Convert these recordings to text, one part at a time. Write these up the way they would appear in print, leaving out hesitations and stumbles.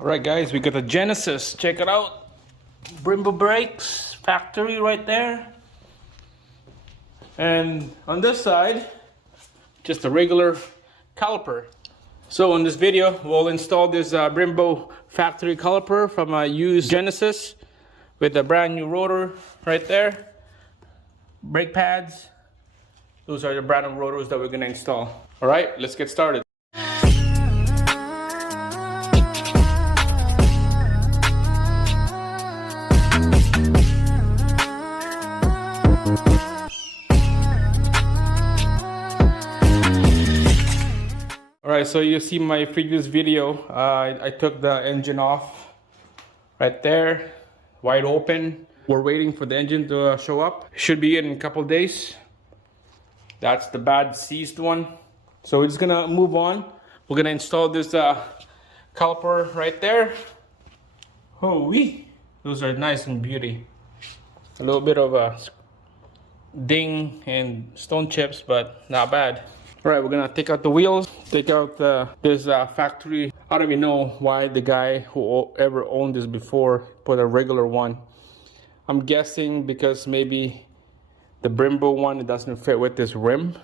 Alright guys, we got the Genesis. Check it out. Brembo brakes, factory right there. And on this side, just a regular caliper. So in this video, we'll install this Brembo factory caliper from a used Genesis with a brand new rotor right there. Brake pads. Those are the brand new rotors that we're gonna install. Alright, let's get started. Alright, so you see my previous video, I took the engine off right there, wide open. We're waiting for the engine to show up. Should be in a couple days. That's the bad seized one. So we're just gonna move on. We're gonna install this caliper right there. Oh wee! Those are nice and beauty. A little bit of a ding and stone chips, but not bad. Alright, we're gonna take out the wheels, take out this factory. I don't even know why the guy who ever owned this before put a regular one. I'm guessing because maybe the Brembo one, it doesn't fit with this rim.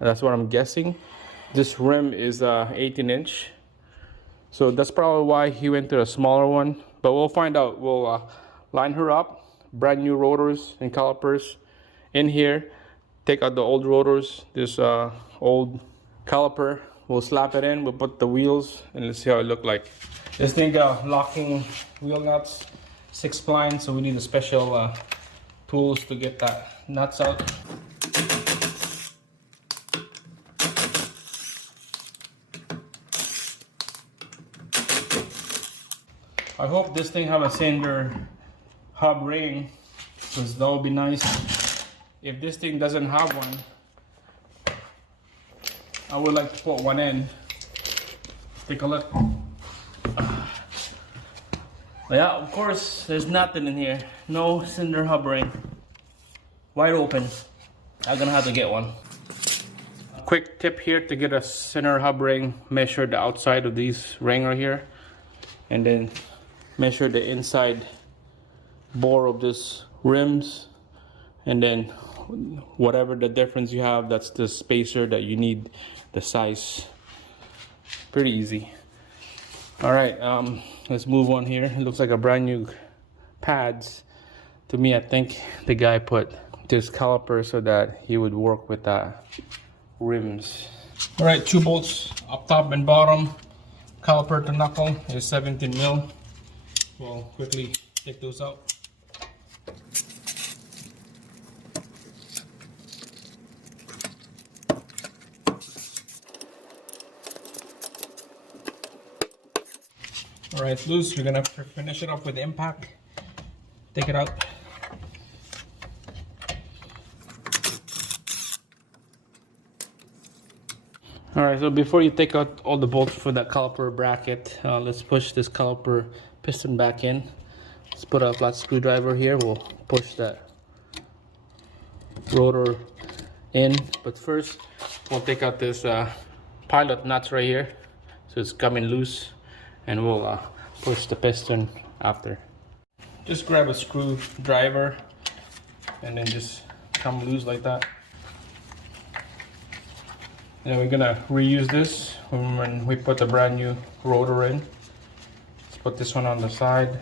That's what I'm guessing. This rim is 18-inch. So that's probably why he went to a smaller one. But we'll find out. We'll line her up. Brand new rotors and calipers in here. Take out the old rotors. This old caliper. We'll slap it in. We'll put the wheels and let's see how it look like. This thing got locking wheel nuts. 6 spline, so we need a special tools to get that nuts out. I hope this thing have a cylinder hub ring, because that would be nice. If this thing doesn't have one, I would like to put one in. Take a look. Yeah, of course, there's nothing in here. No cylinder hub ring. Wide open. I'm gonna have to get one. Quick tip here to get a center hub ring. Measure the outside of these ring right here. And then measure the inside bore of this rims. And then whatever the difference you have, that's the spacer that you need, the size. Pretty easy. Alright, let's move on here. It looks like a brand new pads. To me, I think the guy put this caliper so that he would work with the rims. Alright, 2 bolts up top and bottom. Caliper to knuckle is 17 mil. We'll quickly take those out. Alright, it's loose. We're gonna finish it off with the impact. Take it out. Alright, so before you take out all the bolts for that caliper bracket, let's push this caliper piston back in. Let's put a flat screwdriver here. We'll push that rotor in. But first, we'll take out this pilot nuts right here. So it's coming loose. And we'll push the piston after. Just grab a screwdriver and then just come loose like that. And then we're gonna reuse this when we put the brand new rotor in. Let's put this one on the side.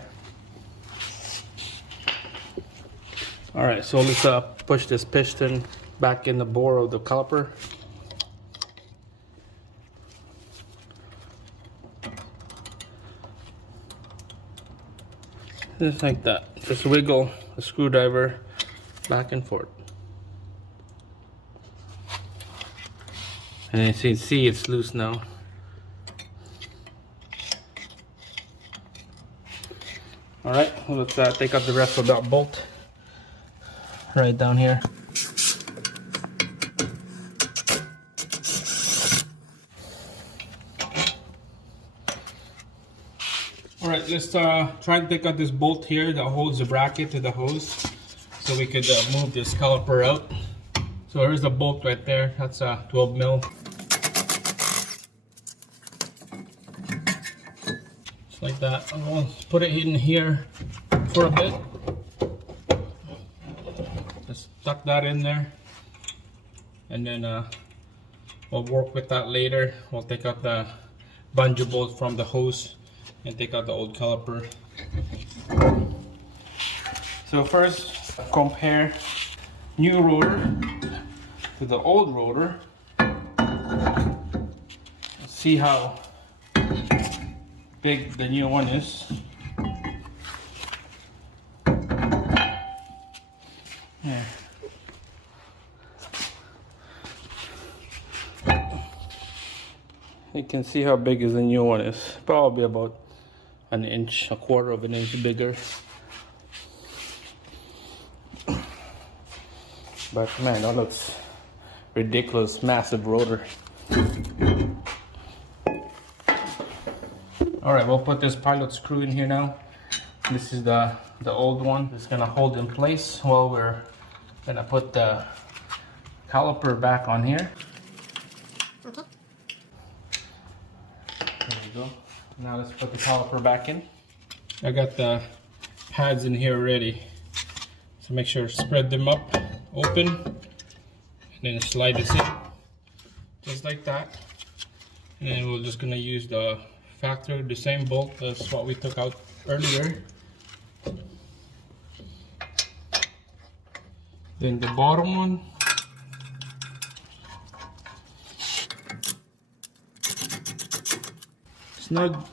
Alright, so let's push this piston back in the bore of the caliper. Just like that. Just wiggle the screwdriver back and forth. And as you can see, it's loose now. Alright, let's take out the rest of that bolt. Right down here. Alright, let's try to take out this bolt here that holds the bracket to the hose so we could move this caliper out. So here's the bolt right there, that's 12 mil. Just like like that. I'm going to put it in here for a bit. Just tuck that in there, and then we'll work with that later. We'll take out the bungee bolt from the hose and take out the old caliper. So first, compare new rotor to the old rotor. See how big the new one is. Yeah. You can see how big is the new one is. Probably about an inch, a quarter of an inch bigger. But man, that looks ridiculous, massive rotor. Alright, we'll put this pilot screw in here now. This is the old one. It's gonna hold in place while we're gonna put the caliper back on here. Okay. There we go. Now let's put the caliper back in. I got the pads in here ready. So make sure to spread them up, open, and then slide this in. Just like that. And then we're just gonna use the factory, the same bolt as what we took out earlier. Then the bottom one. Snug.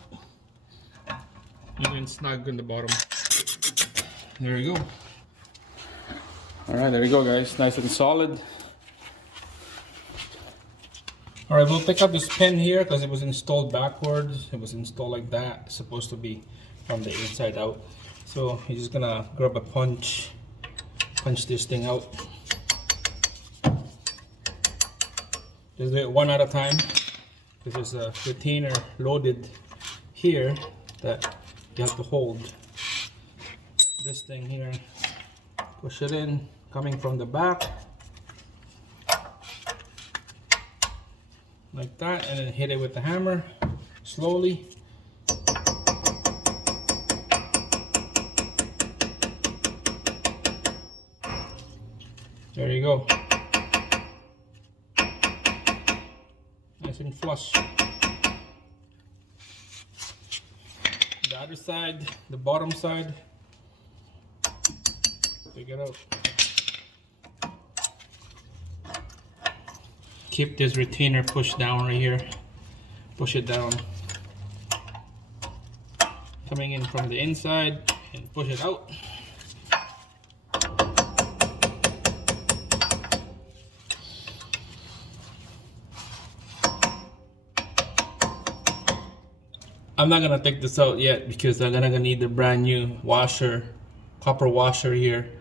Even snug in the bottom. There you go. Alright, there we go guys, nice and solid. Alright, we'll take out this pin here because it was installed backwards. It was installed like that. It's supposed to be from the inside out. So you're just gonna grab a punch this thing out. Just do it one at a time. There's a retainer loaded here that you have to hold. This thing here, push it in, coming from the back. Like that, and then hit it with the hammer slowly. There you go. Nice and flush. The other side, the bottom side, take it out. Keep this retainer pushed down right here. Push it down. Coming in from the inside and push it out. I'm not gonna take this out yet because I'm gonna need the brand new washer, copper washer here.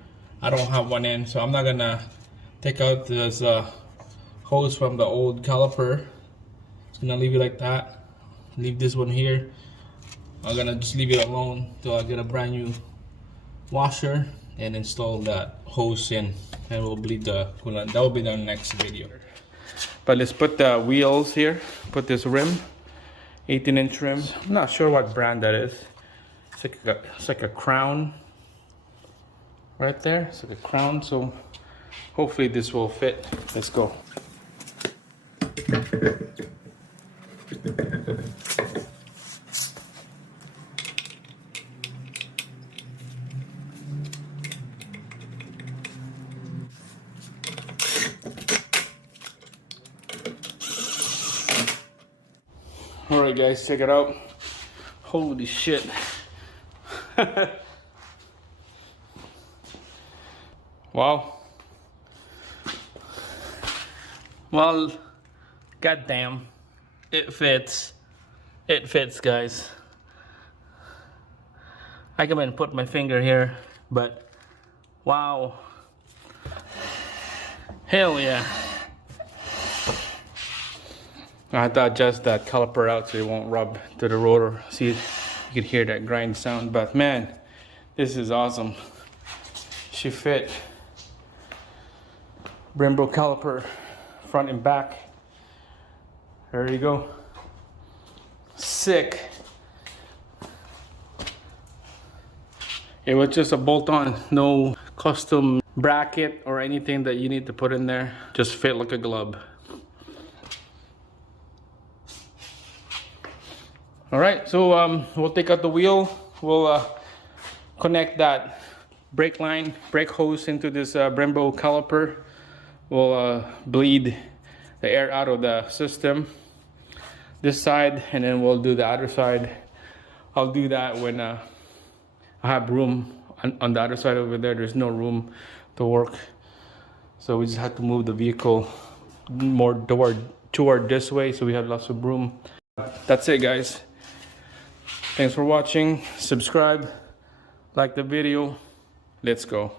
I don't have one in, so I'm not gonna take out this hose from the old caliper. Just gonna leave it like that. Leave this one here. I'm gonna just leave it alone till I get a brand new washer and install that hose in, and we'll bleed the coolant. That will be the next video. But let's put the wheels here. Put this rim, 18-inch rim. I'm not sure what brand that is. It's like a Crown right there. It's like a Crown. So hopefully this will fit. Let's go. Alright guys, check it out. Holy shit. Wow. Well, goddamn, it fits. It fits, guys. I can even put my finger here, but wow. Hell yeah. I had to adjust that caliper out so it won't rub to the rotor. See, you could hear that grind sound, but man, this is awesome. She fit. Brembo caliper, front and back. There you go. Sick. It was just a bolt-on, no custom bracket or anything that you need to put in there. Just fit like a glove. All right, so we'll take out the wheel. We'll connect that brake line, brake hose into this Brembo caliper. We'll bleed the air out of the system, this side, and then we'll do the other side. I'll do that when I have room on the other side over there. There's no room to work, so we just have to move the vehicle more toward this way so we have lots of room. That's it, guys. Thanks for watching. Subscribe, like the video. Let's go.